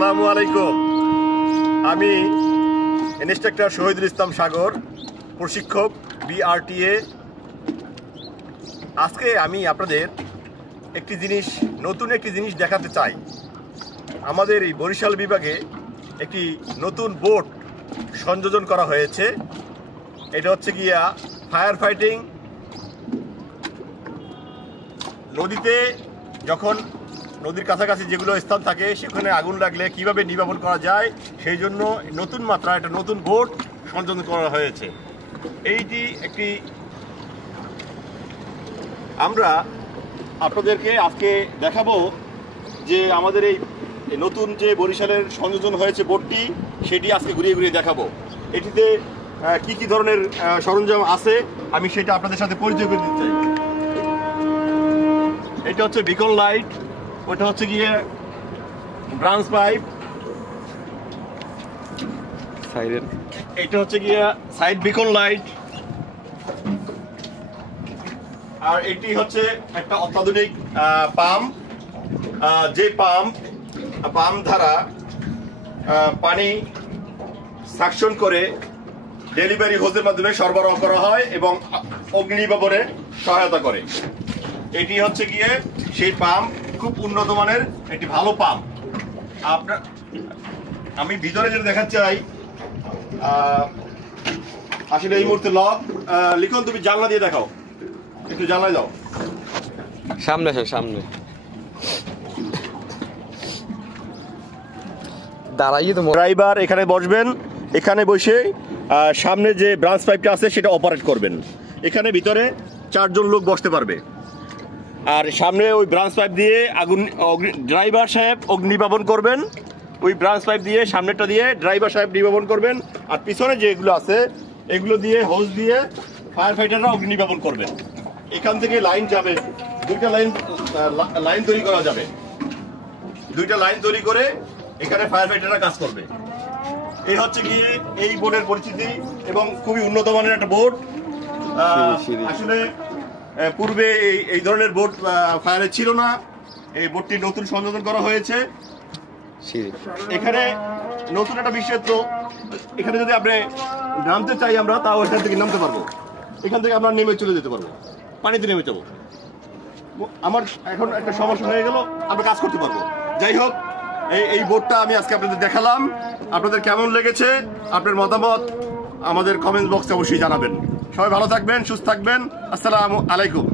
আসসালামু আলাইকুম। আমি ইন্সট্রাক্টর শহীদুল ইসলাম সাগর, প্রশিক্ষক BRTA। আজকে আমি আপনাদের নতুন একটি জিনিস দেখাতে চাই। আমাদের এই বরিশাল বিভাগে একটি নতুন বোট সংযোজন করা হয়েছে। এটা হচ্ছে গিয়া ফায়ার ফাইটিং। নদীতে যখন নদীর কাছাকাছি যেগুলো স্থান থাকে সেখানে আগুন লাগলে কিভাবে নির্বাপন করা যায় সেই জন্য নতুন মাত্রা একটা নতুন বোট সংযোজন করা হয়েছে। এইটি একটি আমরা আপনাদেরকে আজকে দেখাবো যে আমাদের এই নতুন যে বরিশালের সংযোজন হয়েছে বোটটি, সেটি আজকে ঘুরিয়ে ঘুরিয়ে দেখাবো। এটিতে কি কি ধরনের সরঞ্জাম আছে আমি সেটা আপনাদের সাথে পরিচয় করে দিতে চাই। এটা হচ্ছে বিকন লাইট, ওটা হচ্ছে গিয়ে ব্রাঞ্চ পাইপ, এটা হচ্ছে গিয়ে সাইড বিকন লাইট, আর এটি হচ্ছে একটা অত্যাধুনিক পাম্প, যে পাম্প দ্বারা পানি সাকশন করে ডেলিভারি হোজের মাধ্যমে সরবরাহ করা হয় এবং অগ্নি নির্বাপনে সহায়তা করে। এটি হচ্ছে গিয়ে সেই পাম্প, খুব উন্নত মানের একটি ভালো পাম্প। আমি ভিতরে যেটা দেখাতে চাই, আসলে এই মুহূর্তে লক। লিখন, তুমি জানলা দিয়ে দেখাও, একটু জানলায় যাও, সামনে আসো, সামনে দাঁড়াইয়ে তো ড্রাইভার এখানে বসবেন, এখানে বসে সামনে যে ব্রাঞ্চ পাইপটা আছে সেটা অপারেট করবেন। এখানে ভিতরে 4 জন লোক বসতে পারবে। আর সামনে ওই ব্রাঞ্চ পাইপ দিয়ে ড্রাইভার সাহেব অগ্নি নির্বাপন করবেন। ওই ব্রাঞ্চ পাইপ দিয়ে সামনেটা দিয়ে ড্রাইভার সাহেব নির্বাপন করবেন, আর পিছনে যেগুলো আছে এগুলো দিয়ে হোজ দিয়ে ফায়ার ফাইটাররা অগ্নি নির্বাপন করবেন। এখান থেকে লাইন যাবে, 2টা লাইন তৈরি করা যাবে। 2টা লাইন তৈরি করে এখানে ফায়ার ফাইটাররা কাজ করবে। এই হচ্ছে গিয়ে এই বোটের পরিস্থিতি, এবং খুবই উন্নত মানের একটা বোট। আসলে পূর্বে এই ধরনের বোট ফায়ারে ছিল না। এই বোটটি নতুন সংযোজন করা হয়েছে। এখানে নতুন একটা বিষয়, তো এখানে যদি আপনি নামতে চাই আমরা, তাও এখান থেকে নামতে পারবো। এখান থেকে আমরা নেমে চলে যেতে পারবো, পানিতে নেমে যাবো। আমার এখন একটা সমস্যা হয়ে গেল, আমরা কাজ করতে পারবো। যাই হোক, এই বোটটা আমি আজকে আপনাদের দেখালাম। আপনাদের কেমন লেগেছে আপনার মতামত আমাদের কমেন্ট বক্সে অবশ্যই জানাবেন। সবাই ভালো থাকবেন, সুস্থ থাকবেন। আসসালামু আলাইকুম।